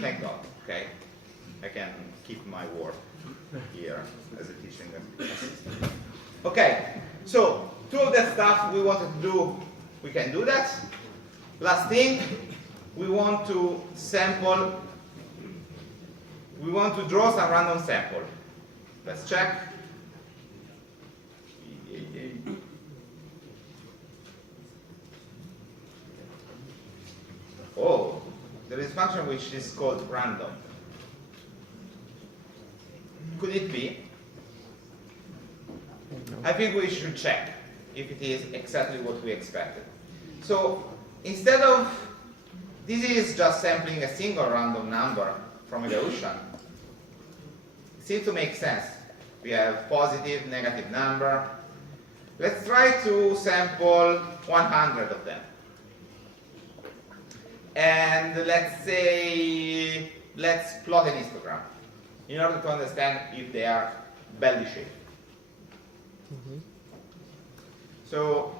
Thank God, okay? I can keep my work here as a teaching assistant. Okay, so two of that stuff we wanted to do, we can do that. Last thing, we want to sample, we want to draw some random sample. Let's check. Oh, there is a function which is called random. Could it be? I think we should check if it is exactly what we expected. So instead of, this is just sampling a single random number from a Gaussian. It seems to make sense. We have positive, negative number. Let's try to sample 100 of them. And let's say, let's plot an histogram in order to understand if they are belly shaped. So,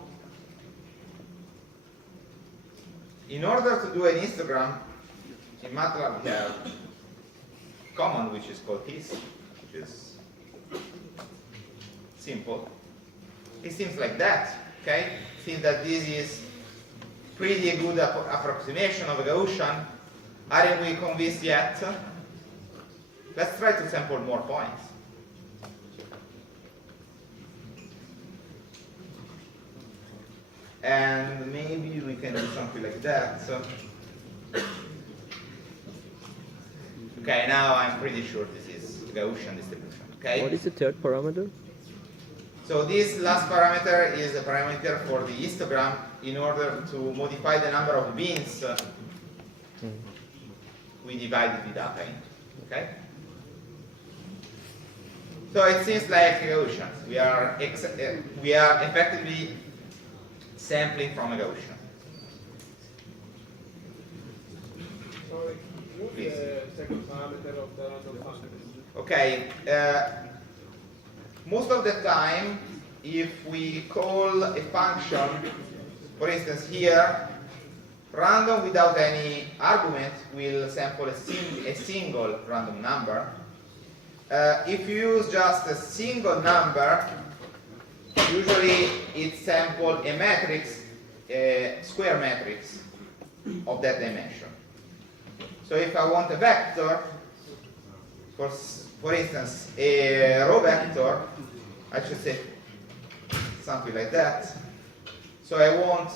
in order to do an histogram, in MATLAB we have a command which is called hist, which is simple. It seems like that, okay? It seems that this is pretty good approximation of a Gaussian. Aren't we convinced yet? Let's try to sample more points. And maybe we can do something like that. So, okay, now I'm pretty sure this is Gaussian distribution. Okay. What is the third parameter? So this last parameter is a parameter for the histogram in order to modify the number of bins we divided the data in. Okay. So it seems like Gaussian. We are effectively sampling from a Gaussian. Sorry, what's the second parameter of the random function? Okay, most of the time, if we call a function, for instance here, random without any argument will sample a single random number. If you use just a single number, usually it samples a matrix, a square matrix of that dimension. So if I want a vector, for instance, a row vector, I should say something like that. So I want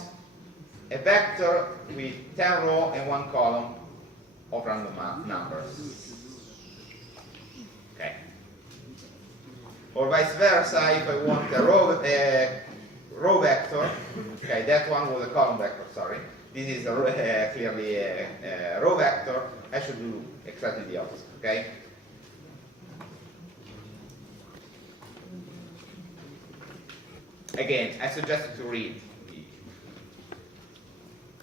a vector with 10 rows and 1 column of random numbers. Okay. Or vice versa, if I want a row vector, okay, that one was a column vector, sorry. This is clearly a row vector. I should do exactly the opposite, okay? Again, I suggest you to read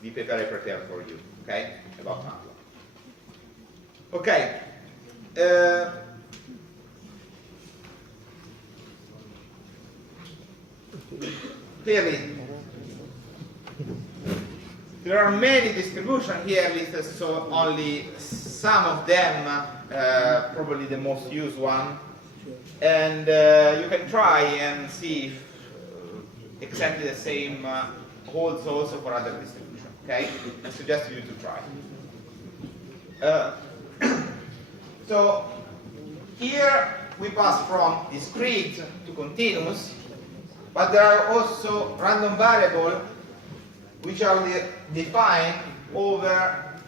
the paper I prepared for you, okay, about MATLAB. Okay. Clearly, there are many distributions here listed, so only some of them, probably the most used one, and you can try and see if exactly the same holds also for other distributions. Okay, I suggest you to try. So here we pass from discrete to continuous, but there are also random variables which are defined over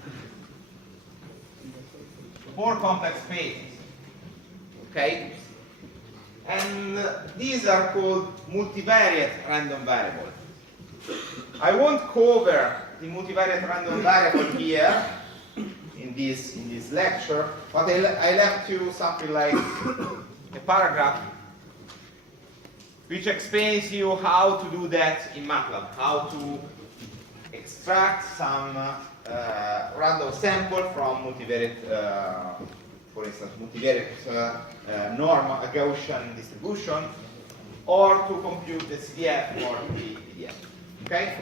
4 complex phases. Okay? And these are called multivariate random variables. I won't cover the multivariate random variable here in this lecture, but I left you something like a paragraph which explains you how to do that in MATLAB, how to extract some random sample from multivariate, for instance, multivariate normal, a Gaussian distribution, or to compute the CDF or the PDF. Okay?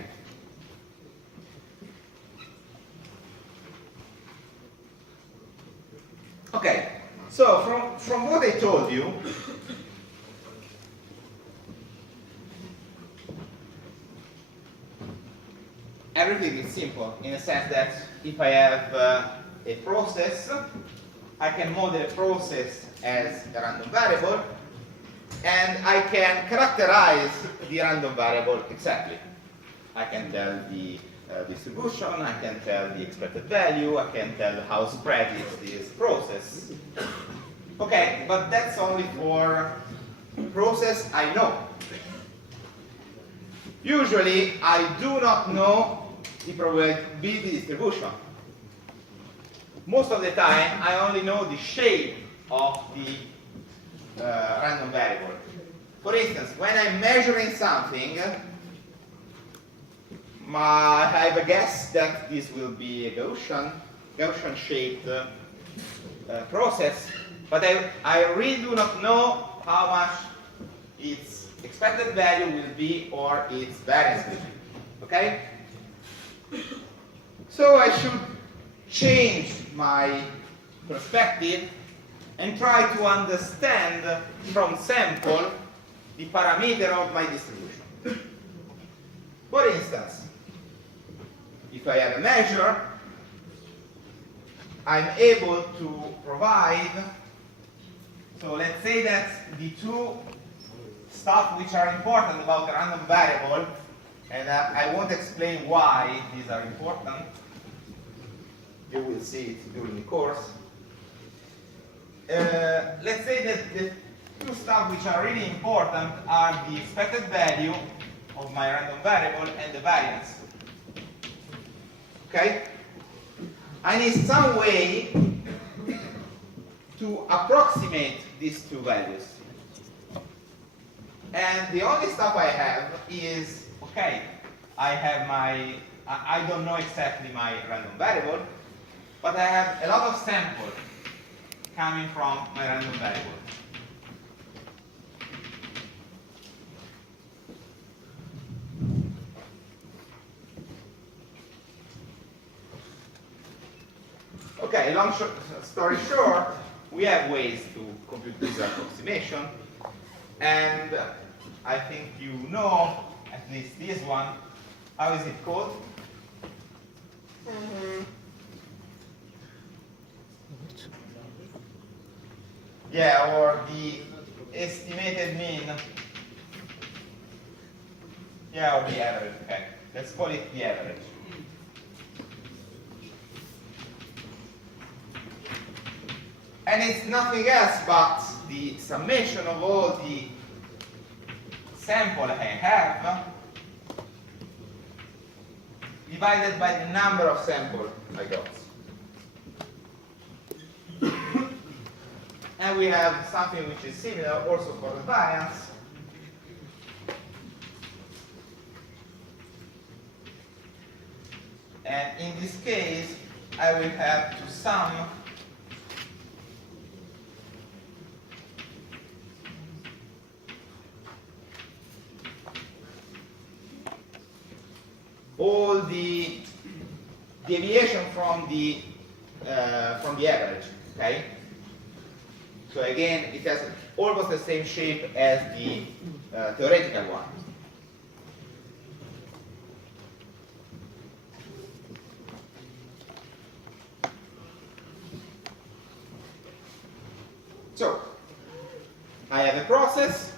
So from what I told you, everything is simple in the sense that if I have a process, I can model a process as a random variable, and I can characterize the random variable exactly. I can tell the distribution, I can tell the expected value, I can tell how spread is this process. Okay, but that's only for process I know. Usually, I do not know the probability distribution. Most of the time, I only know the shape of the random variable. For instance, when I'm measuring something, I have a guess that this will be a Gaussian-shaped process, but I really do not know how much its expected value will be or its variance will be. Okay? So I should change my perspective and try to understand from sample the parameter of my distribution. For instance, if I have a measure, I'm able to provide, so let's say that the two stuff which are important about a random variable, and I won't explain why these are important, you will see it during the course. Let's say that the two stuff which are really important are the expected value of my random variable and the variance. Okay? I need some way to approximate these two values. And the only stuff I have is, okay, I don't know exactly my random variable, but I have a lot of samples coming from my random variable. Okay, long story short, we have ways to compute this approximation, and I think you know at least this one. How is it called? Yeah, or the estimated mean. Yeah, or the average. Okay, let's call it the average. And it's nothing else but the summation of all the sample I have divided by the number of samples I got. And we have something which is similar also for the variance. And in this case, I will have to sum all the deviation from the average. Okay. So again, it has almost the same shape as the theoretical one. So, I have a process.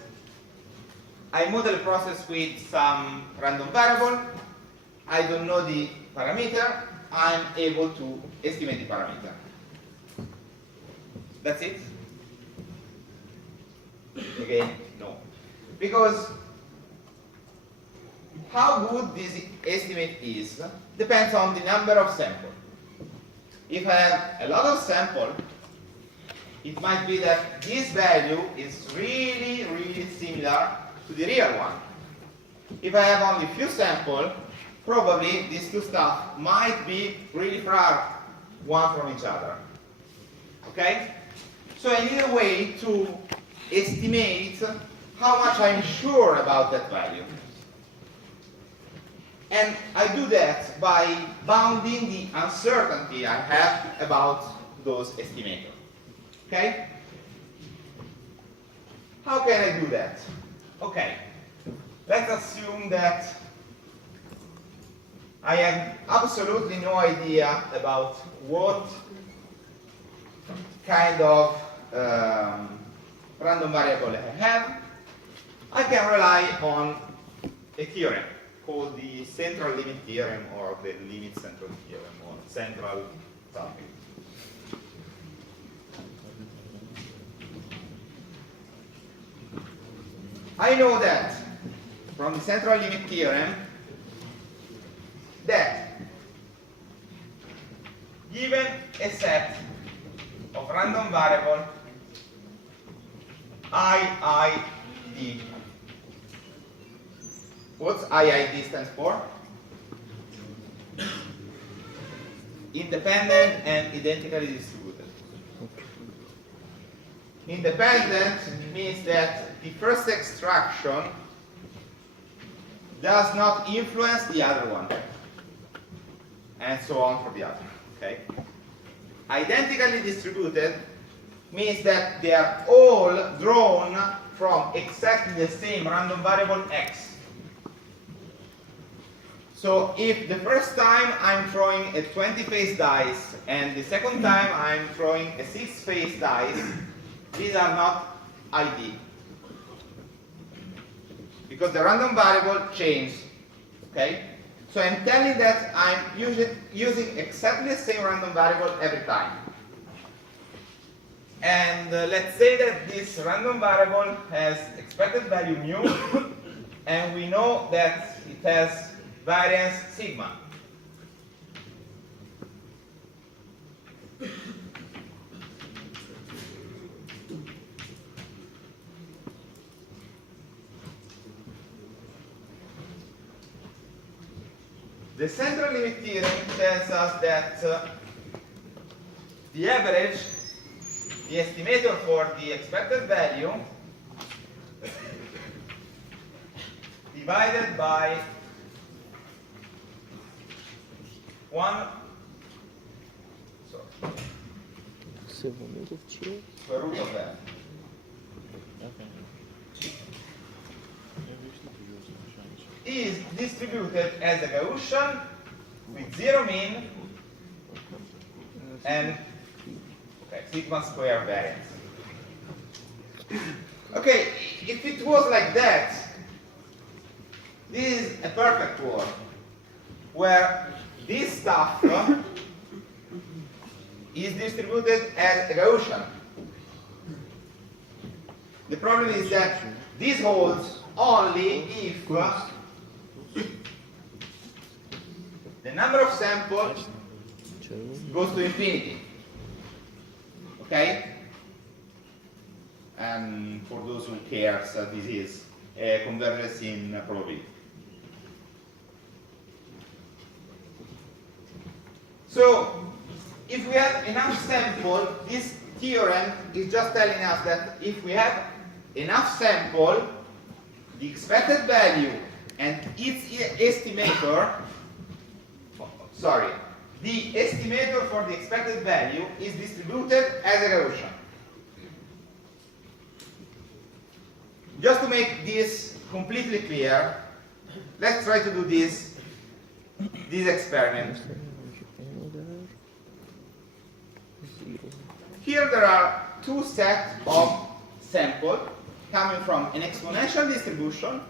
I model a process with some random variable. I don't know the parameter. I'm able to estimate the parameter. That's it? Again, no. Because how good this estimate is depends on the number of samples. If I have a lot of samples, it might be that this value is really, really similar to the real one. If I have only few samples, probably these two stuff might be really far one from each other. Okay? So I need a way to estimate how much I'm sure about that value. And I do that by bounding the uncertainty I have about those estimators. Okay? How can I do that? Okay, let's assume that I have absolutely no idea about what kind of random variable I have. I can rely on a theorem called the central limit theorem, or the limit central theorem, or central something. I know that from the central limit theorem that given a set of random variable IID. What's IID stands for? Independent and identically distributed. Independent means that the first extraction does not influence the other one, and so on for the other. Okay? Identically distributed means that they are all drawn from exactly the same random variable x. So if the first time I'm throwing a 20-face dice and the second time I'm throwing a 6-face dice, these are not ID, because the random variable changed. Okay? So I'm telling that I'm using exactly the same random variable every time. And let's say that this random variable has expected value mu, and we know that it has variance sigma. The central limit theorem tells us that the average, the estimator for the expected value, divided by 1 square root of that. Is distributed as a Gaussian with zero mean and sigma square variance. Okay, if it was like that, this is a perfect world where this stuff is distributed as a Gaussian. The problem is that this holds only if the number of samples goes to infinity. Okay? And for those who cares, this is a convergence in probability. So, if we have enough sample, this theorem is just telling us that if we have enough sample, the expected value and its estimator, the estimator for the expected value is distributed as a Gaussian. Just to make this completely clear, let's try to do this experiment. Here there are two sets of samples coming from an exponential distribution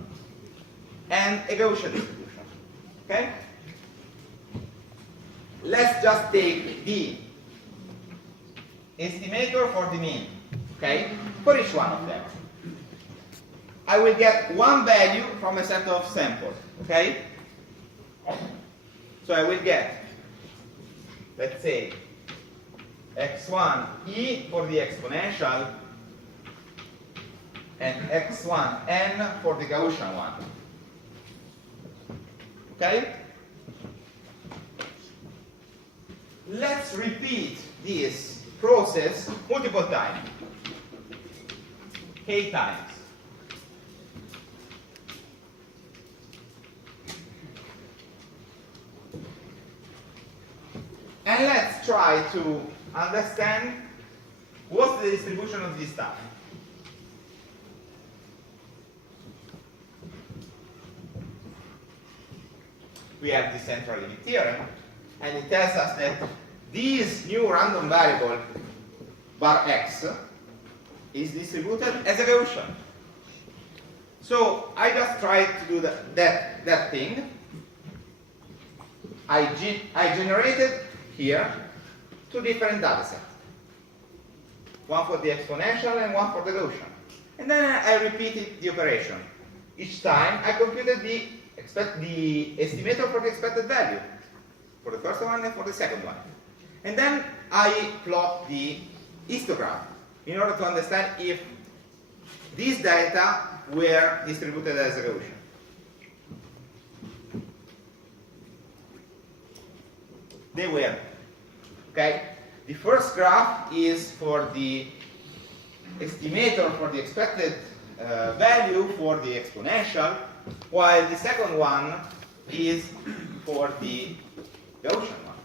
and a Gaussian distribution. Okay? Let's just take the estimator for the mean, okay, for each one of them. I will get one value from a set of samples, okay? So I will get, let's say, x1e for the exponential and x1n for the Gaussian one. Okay? Let's repeat this process multiple times, k times. And let's try to understand what's the distribution of this stuff. we have the central limit theorem, and it tells us that this new random variable var x is distributed as a Gaussian. So I just tried to do that thing. I generated here two different data sets. One for the exponential and one for the Gaussian. And then I repeated the operation. Each time I computed the estimator for the expected value for the first one and for the second one. And then I plot the histogram in order to understand if these data were distributed as a Gaussian. They were. Okay? The first graph is for the estimator for the expected value for the exponential, while the second one is for the Gaussian one.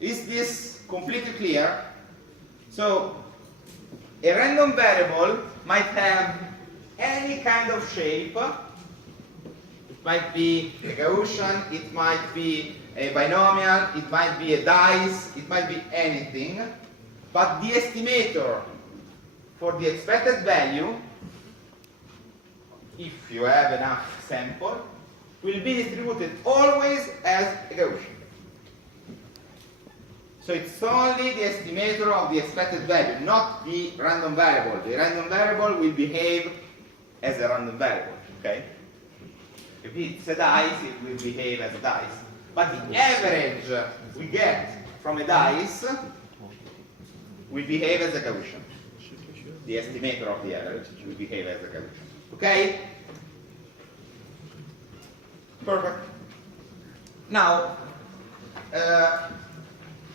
Is this completely clear? So, a random variable might have any kind of shape. It might be a Gaussian, it might be a binomial, it might be a dice, it might be anything. But the estimator for the expected value, if you have enough sample, will be distributed always as a Gaussian. So it's only the estimator of the expected value, not the random variable. The random variable will behave as a random variable, okay? If it's a dice, it will behave as a dice. But the average we get from a dice will behave as a Gaussian. The estimator of the average will behave as a Gaussian. Okay? Perfect. Now,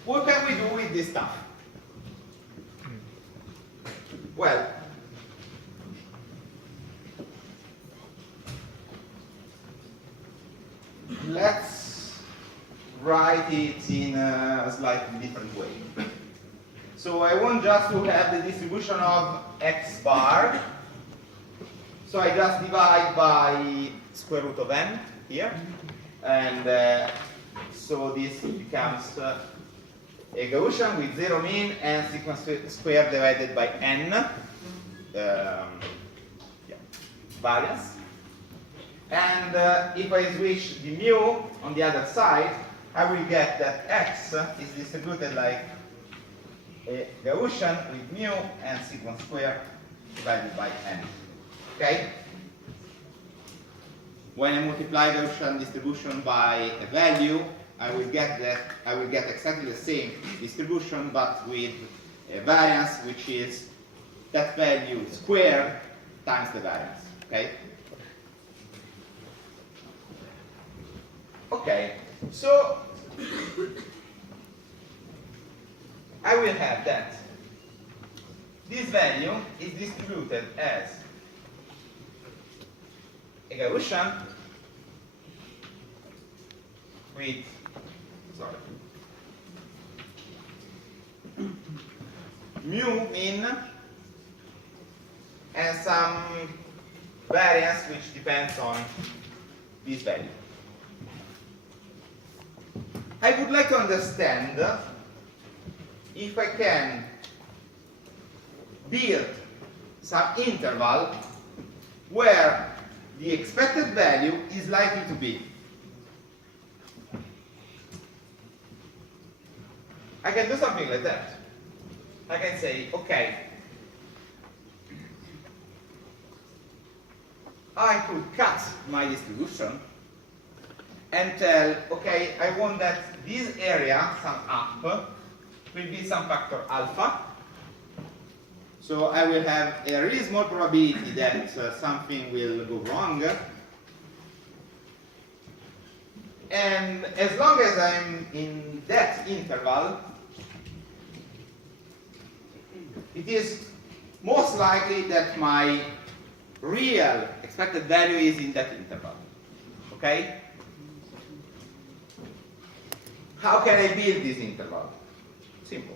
what can we do with this stuff? Well, let's write it in a slightly different way. So I want just to have the distribution of x bar. So I just divide by square root of n here. And so this becomes a Gaussian with 0 mean and sigma squared divided by n variance. And if I switch the mu on the other side, I will get that x is distributed like a Gaussian with mu and sigma squared divided by n. Okay? When I multiply Gaussian distribution by a value, I will get exactly the same distribution, but with a variance which is that value squared times the variance. Okay? Okay, so I will have that this value is distributed as a Gaussian with mu mean and some variance which depends on this value. I would like to understand if I can build some interval where the expected value is likely to be. I can do something like that. I can say, okay, I could cut my distribution and tell, okay, I want that this area, sum up, will be some factor alpha. So I will have a really small probability that something will go wrong. And as long as I'm in that interval, it is most likely that my real expected value is in that interval. Okay? How can I build this interval? Simple.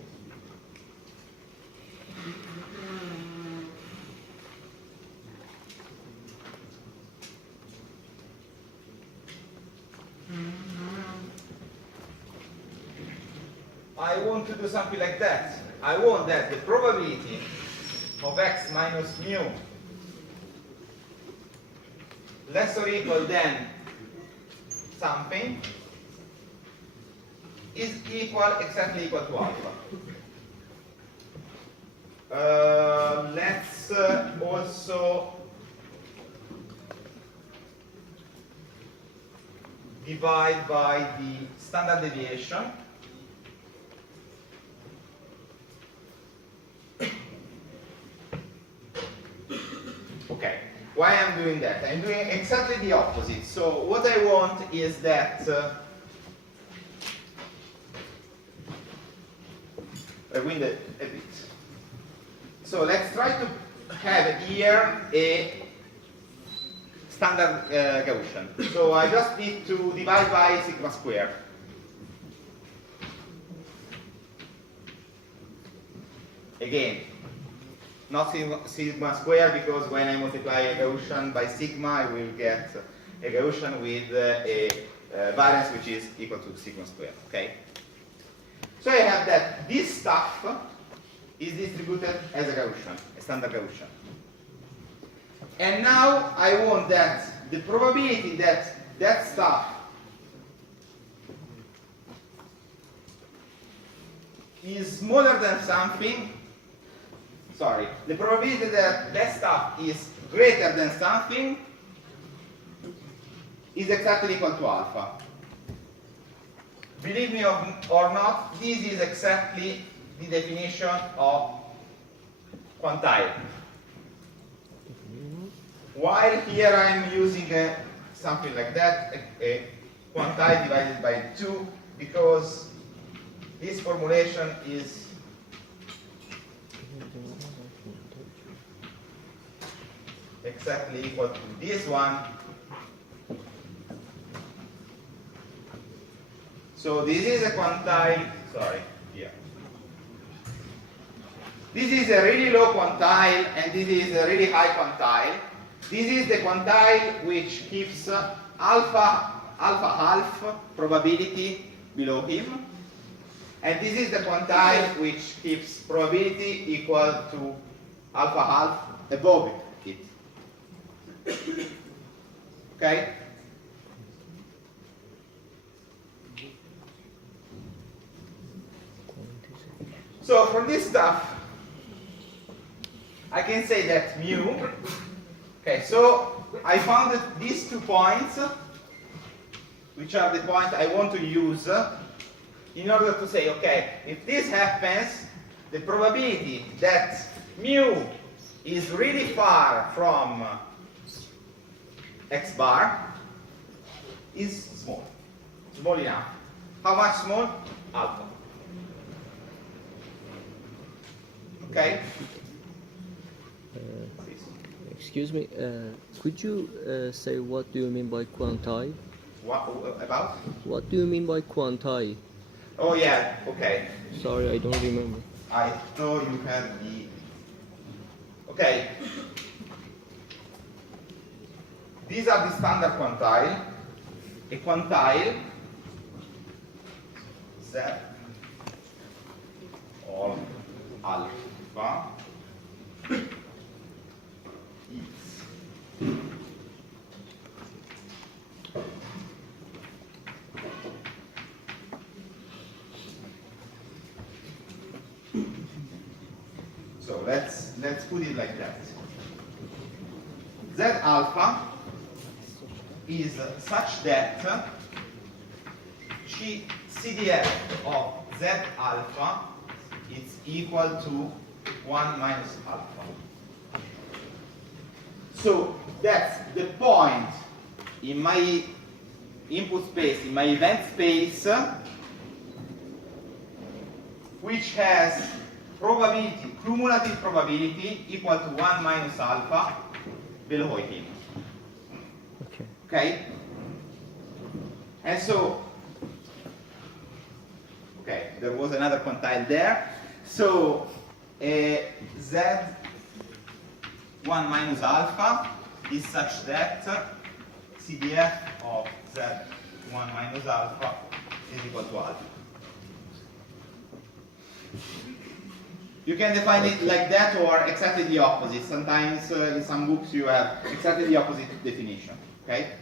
I want to do something like that. I want that the probability of x minus mu less or equal than something is exactly equal to alpha. Let's also divide by the standard deviation. Okay, why I'm doing that? I'm doing exactly the opposite. So what I want is that I wind it a bit. So let's try to have here a standard Gaussian. So I just need to divide by sigma square. Again, not sigma square, because when I multiply a Gaussian by sigma, I will get a Gaussian with a variance which is equal to sigma square. Okay. So I have that this stuff is distributed as a Gaussian, a standard Gaussian. And now I want that the probability that that stuff is smaller than something, sorry, the probability that that stuff is greater than something is exactly equal to alpha. Believe me or not, this is exactly the definition of quantile. While here I'm using something like that, a quantile divided by 2, because this formulation is exactly equal to this one. So this is a quantile, sorry, here. This is a really low quantile, and this is a really high quantile. This is the quantile which keeps alpha half probability below him. And this is the quantile which keeps probability equal to alpha half above it. Okay? So from this stuff, I can say that mu, okay, so I found these 2 points, which are the points I want to use in order to say, okay, if this happens, the probability that mu is really far from x bar is small enough. How much small? Alpha. Okay? Excuse me, could you say what do you mean by quantile? What about? What do you mean by quantile? Oh yeah, okay. Sorry, I don't remember. I thought you had the... Okay. These are the standard quantile. A quantile Z of alpha is so let's put it like that. Z alpha is such that CDF of Z alpha is equal to 1 minus alpha. So that's the point in my input space, in my event space, which has probability, cumulative probability equal to 1 minus alpha below him. Okay? And so, okay, there was another quantile there. So, Z1 minus alpha is such that CDF of Z1 minus alpha is equal to alpha. You can define it like that or exactly the opposite. Sometimes in some books you have exactly the opposite definition. Okay?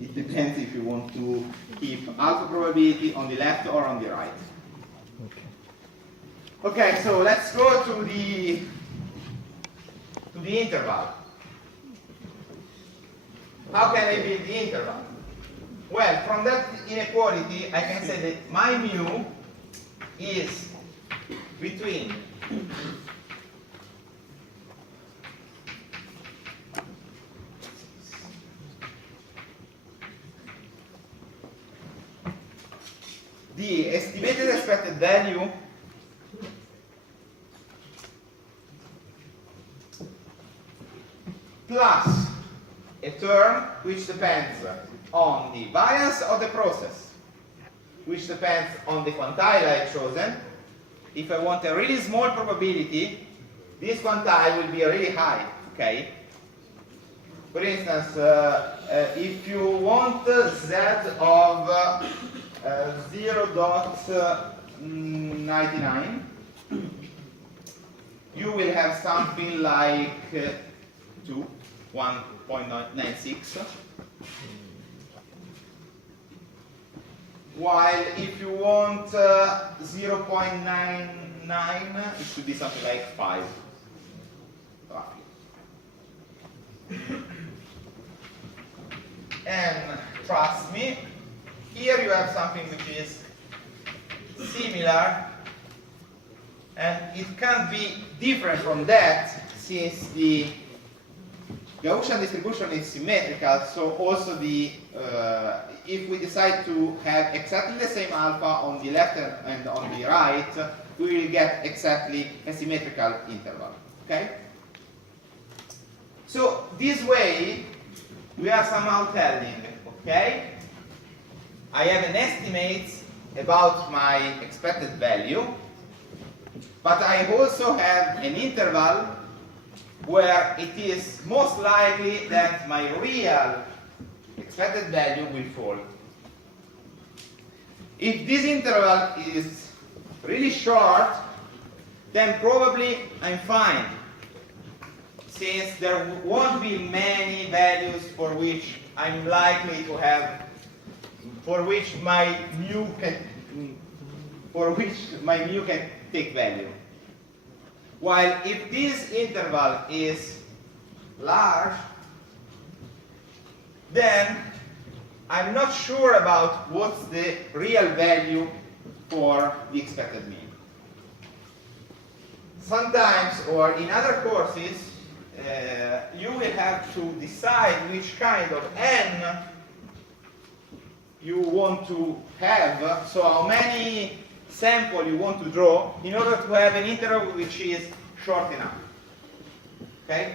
It depends if you want to keep alpha probability on the left or on the right. Okay, so let's go to the interval. How can I build the interval? Well, from that inequality, I can say that my mu is between the estimated expected value plus a term which depends on the variance of the process, which depends on the quantile I've chosen. If I want a really small probability, this quantile will be really high, okay? For instance, if you want z of 0.99, you will have something like 1.96. While if you want 0.99, it should be something like 5, roughly. And trust me, here you have something which is similar, and it can't be different from that since the Gaussian distribution is symmetrical, so also the if we decide to have exactly the same alpha on the left and on the right, we will get exactly a symmetrical interval. Okay? So this way we are somehow telling, okay, I have an estimate about my expected value, but I also have an interval where it is most likely that my real expected value will fall. If this interval is really short, then probably I'm fine, since there won't be many values for which I'm likely to have, for which my mu can take value. While if this interval is large, then I'm not sure about what's the real value for the expected mean. Sometimes, or in other courses, you will have to decide which kind of n you want to have, so how many sample you want to draw in order to have an interval which is short enough. Okay?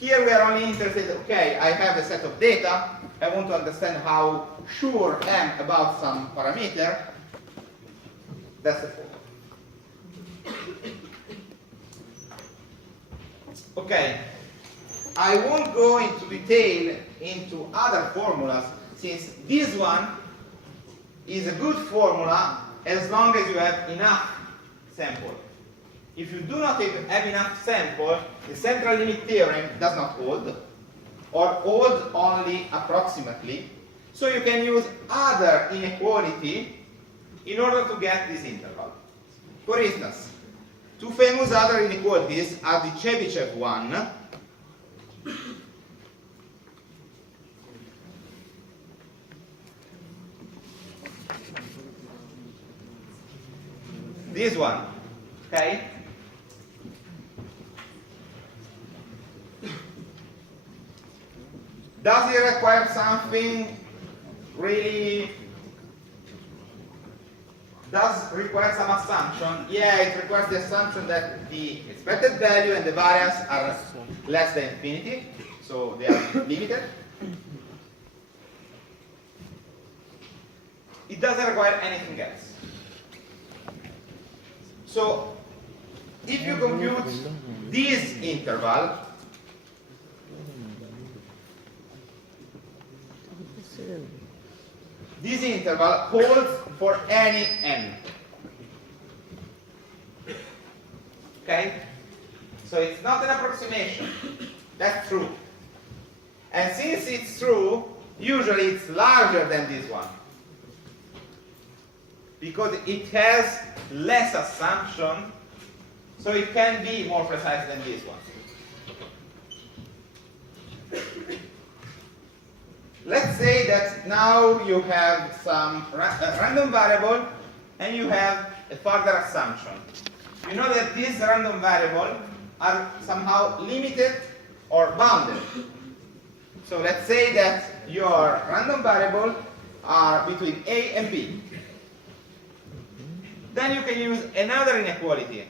Here we are only interested, okay, I have a set of data, I want to understand how sure I am about some parameter. That's the formula. Okay, I won't go into detail into other formulas, since this one is a good formula as long as you have enough sample. If you do not have enough sample, the central limit theorem does not hold, or hold only approximately. So you can use other inequality in order to get this interval. For instance, two famous other inequalities are the Chebyshev one, this one, okay? Does it require something really? Does require some assumption? Yeah, it requires the assumption that the expected value and the variance are less than infinity, so they are limited. It doesn't require anything else. So, if you compute this interval, this interval holds for any n. Okay? So it's not an approximation. That's true. And since it's true, usually it's larger than this one, because it has less assumption, so it can be more precise than this one. Let's say that now you have some random variable and you have a further assumption. You know that these random variables are somehow limited or bounded. So let's say that your random variables are between A and B. Then you can use another inequality,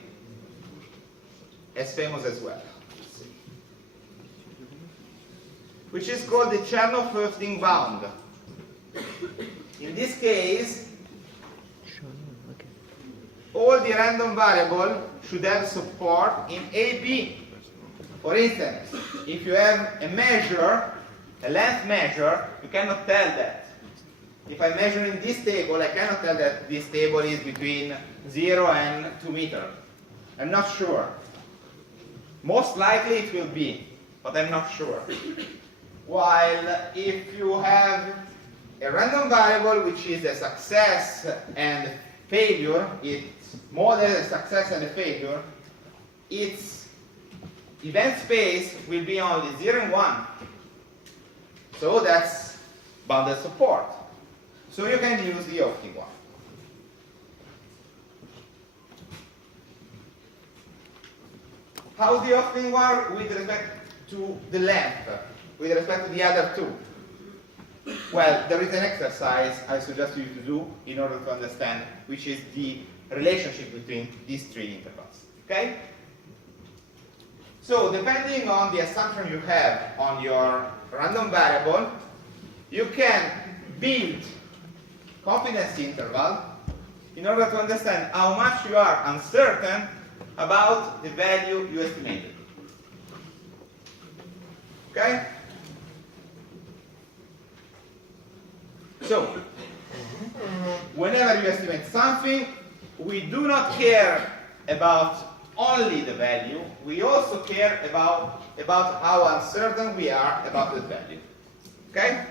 as famous as well, which is called the Chernoff-Höfting bound. In this case, all the random variables should have support in AB. For instance, if you have a measure, a length measure, you cannot tell that. If I measure in this table, I cannot tell that this table is between 0 and 2 meters. I'm not sure. Most likely it will be, but I'm not sure. While if you have a random variable which is a success and failure, its model a success and a failure, its event space will be only 0 and 1. So that's bounded support. So you can use the Höfting one. How's the Höfting one with respect to the length, with respect to the other two? Well, there is an exercise I suggest you to do in order to understand which is the relationship between these three intervals. Okay? So, depending on the assumption you have on your random variable, you can build confidence interval in order to understand how much you are uncertain about the value you estimated. Okay? So, whenever you estimate something, we do not care about only the value, we also care about how uncertain we are about the value. Okay?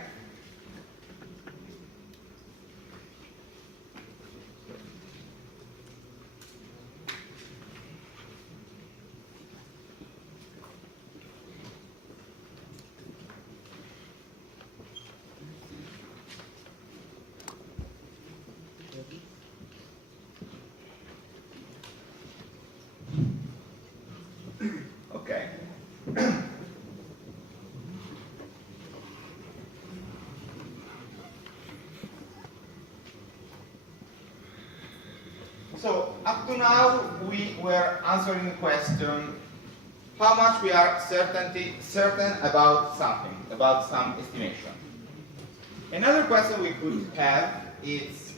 Okay. So, up to now, we were answering the question how much we are certain about something, about some estimation. Another question we could have is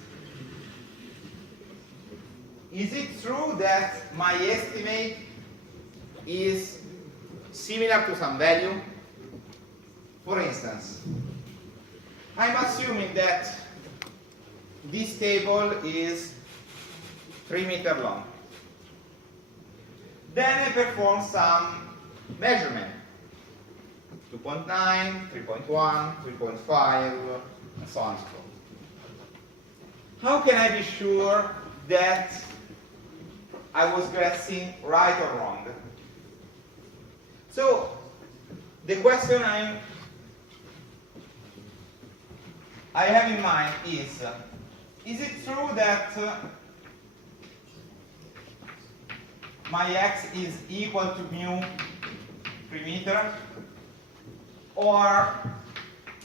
it true that my estimate is similar to some value? For instance, I'm assuming that this table is 3 meters long. Then I perform some measurement. 2.9, 3.1, 3.5, and so on and so forth. How can I be sure that I was guessing right or wrong? So, the question I have in mind is it true that my x is equal to mu 3 meters, or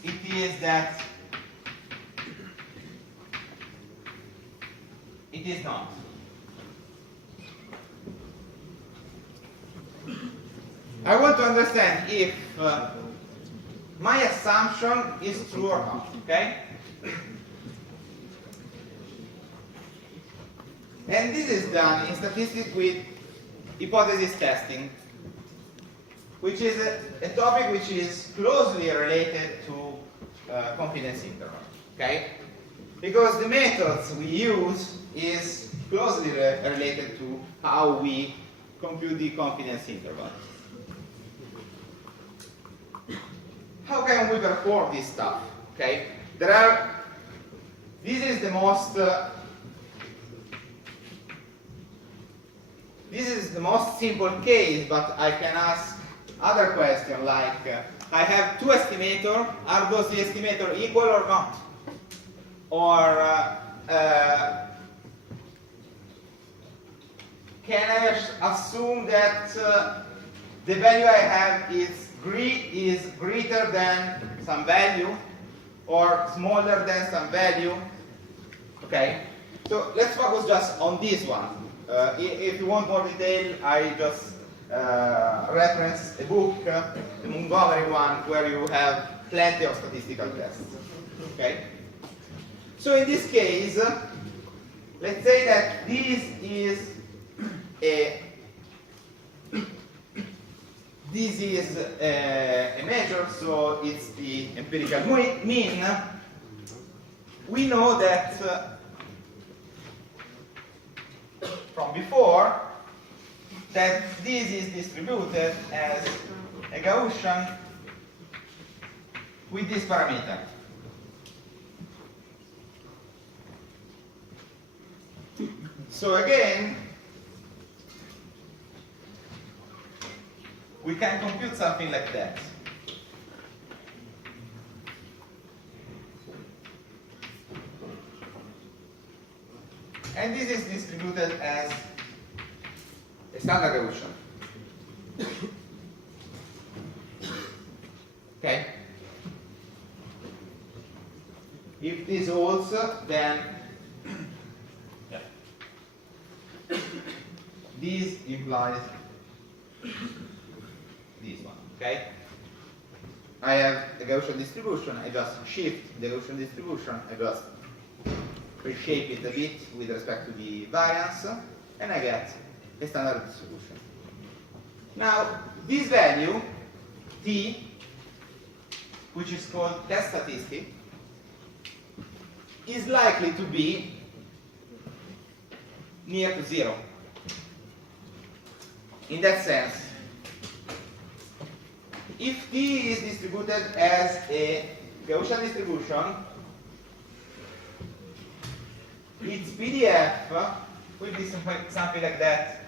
it is that it is not? I want to understand if my assumption is true or not, okay? And this is done in statistics with hypothesis testing, which is a topic which is closely related to confidence interval, okay? because the methods we use is closely related to how we compute the confidence interval. How can we perform this stuff? Okay, this is the most simple case, but I can ask other question like, I have two estimators, are those the estimators equal or not? Or can I assume that the value I have is greater than some value or smaller than some value? Okay, so let's focus just on this one. If you want more detail, I just reference a book, the Montgomery one, where you have plenty of statistical tests. Okay? So in this case, let's say that this is a measure, so it's the empirical mean. We know that from before that this is distributed as a Gaussian with this parameter. So again, we can compute something like that. And this is distributed as a standard Gaussian. Okay? If this holds, then this implies this one. Okay? I have a Gaussian distribution, I just shift the Gaussian distribution, I just reshape it a bit with respect to the variance, and I get a standard distribution. Now, this value, t, which is called test statistic, is likely to be near to 0. In that sense, if t is distributed as a Gaussian distribution, its PDF will be something like that.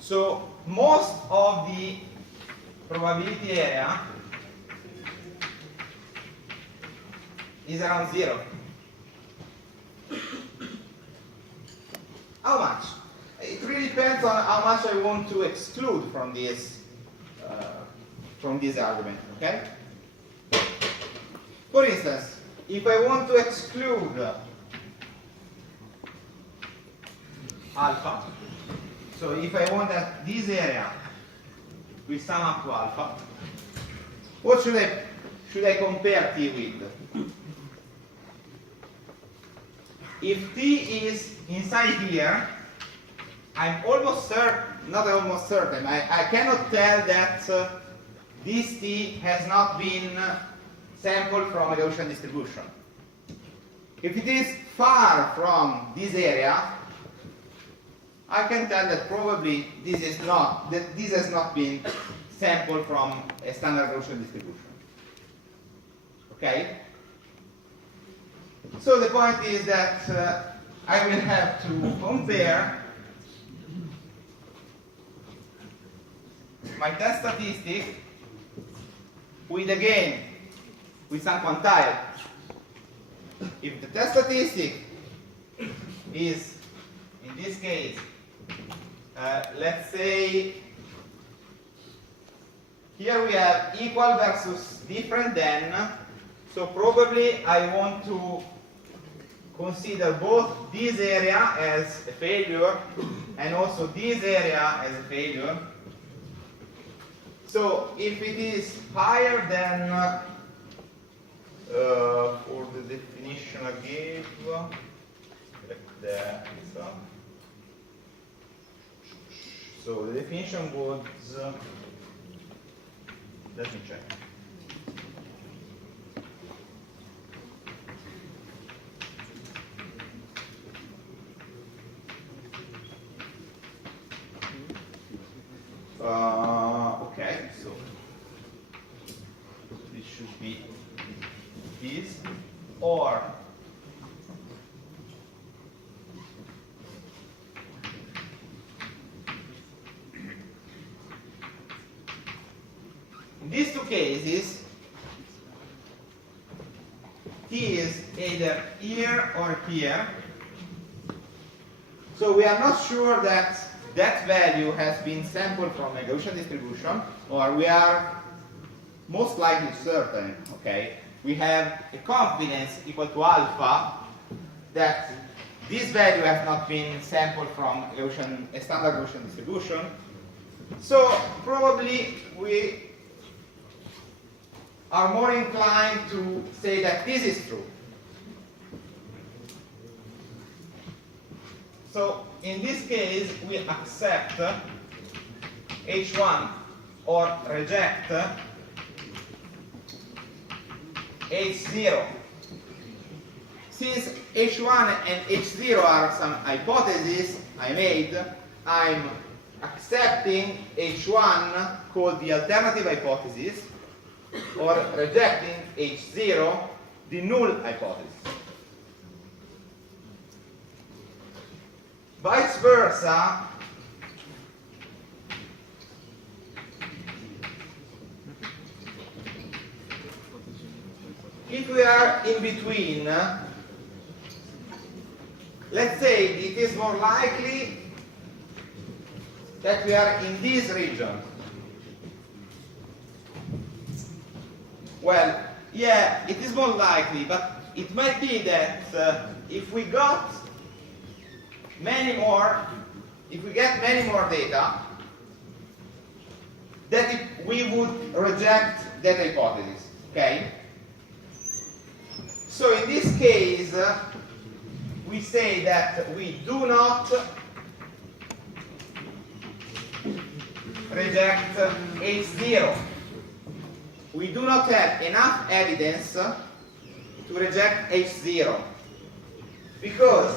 So most of the probability area is around 0. How much? It really depends on how much I want to exclude from this argument. Okay. For instance, if I want to exclude alpha, so if I want that this area will sum up to alpha, what should I compare t with? If t is inside here, I'm almost certain, not almost certain, I cannot tell that this t has not been sampled from a Gaussian distribution. If it is far from this area, I can tell that probably this has not been sampled from a standard Gaussian distribution. Okay? So the point is that I will have to compare my test statistic with some quantile. If the test statistic is, in this case, let's say, here we have equal versus different than, so probably I want to consider both this area as a failure and also this area as a failure. So if it is higher than, for the definition I gave, like that, so the definition was, let me check. Okay, so this should be this, or in these two cases, T is either here or here. So we are not sure that that value has been sampled from a Gaussian distribution, or we are most likely certain, okay? We have a confidence equal to alpha that this value has not been sampled from a standard Gaussian distribution. So probably we are more inclined to say that this is true. So in this case, we accept H1 or reject H0. Since H1 and H0 are some hypotheses I made, I'm accepting H1 called the alternative hypothesis, or rejecting H0, the null hypothesis. Vice versa, if we are in between, let's say it is more likely that we are in this region. Well, yeah, it is more likely, but it might be that if we get many more data, that we would reject that hypothesis, okay? So in this case, we say that we do not reject H0. We do not have enough evidence to reject H0, because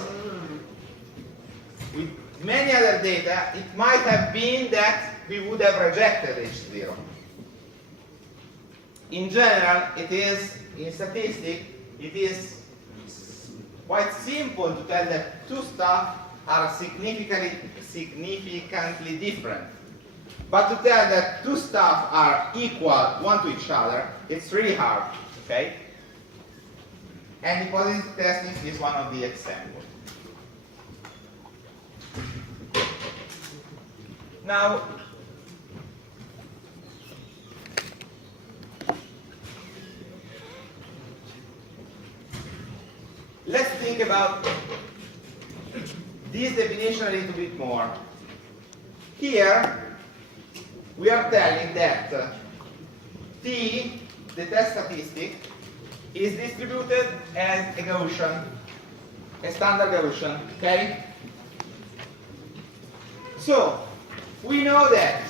with many other data, it might have been that we would have rejected H0. In general, in statistics, it is quite simple to tell that two stuff are significantly different. But to tell that two stuff are equal one to each other, it's really hard, okay? And hypothesis testing is one of the examples. Now, let's think about this definition a little bit more. Here, we are telling that T, the test statistic, is distributed as a Gaussian, a standard Gaussian, okay? So, we know that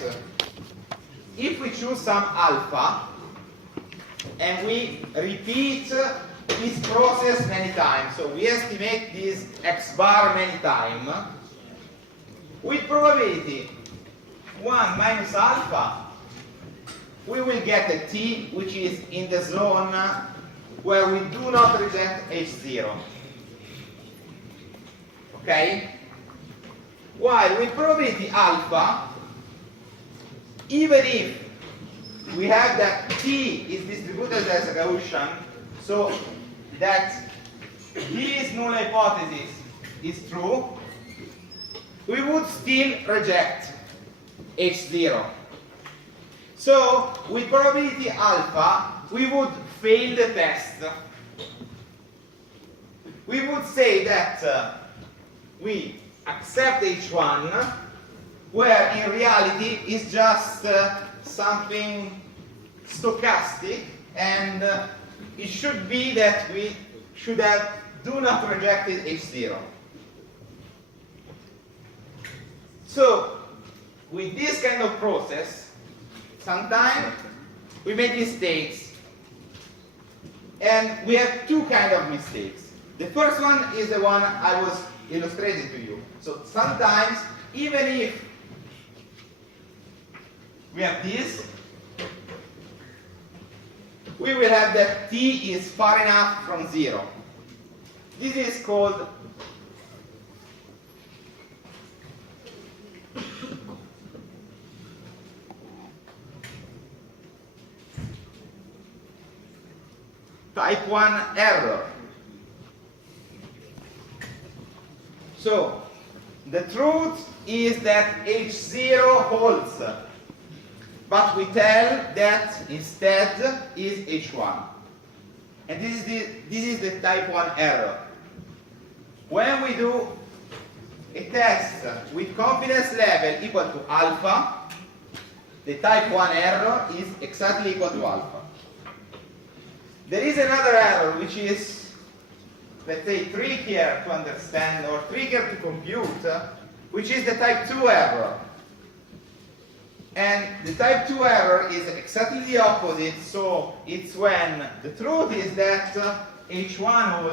if we choose some alpha, and we repeat this process many times, so we estimate this x bar many times, with probability 1 minus alpha, we will get a T which is in the zone where we do not reject H0. Okay? While with probability alpha, even if we have that T is distributed as a Gaussian, so that this null hypothesis is true, we would still reject H0. So, with probability alpha, we would fail the test. We would say that we accept H1, where in reality is just something stochastic, and it should be that we should have do not rejected H0. So, with this kind of process, sometimes we make mistakes. And we have two kinds of mistakes. The first one is the one I was illustrating to you. So sometimes, even if we have this. We will have that t is far enough from 0. This is called type 1 error. So, the truth is that H0 holds, but we tell that instead is H1. And this is the type 1 error. When we do a test with confidence level equal to alpha, the type 1 error is exactly equal to alpha. There is another error which is, let's say, trickier to understand or trickier to compute, which is the type 2 error. And the type 2 error is exactly the opposite, so it's when the truth is that H1 holds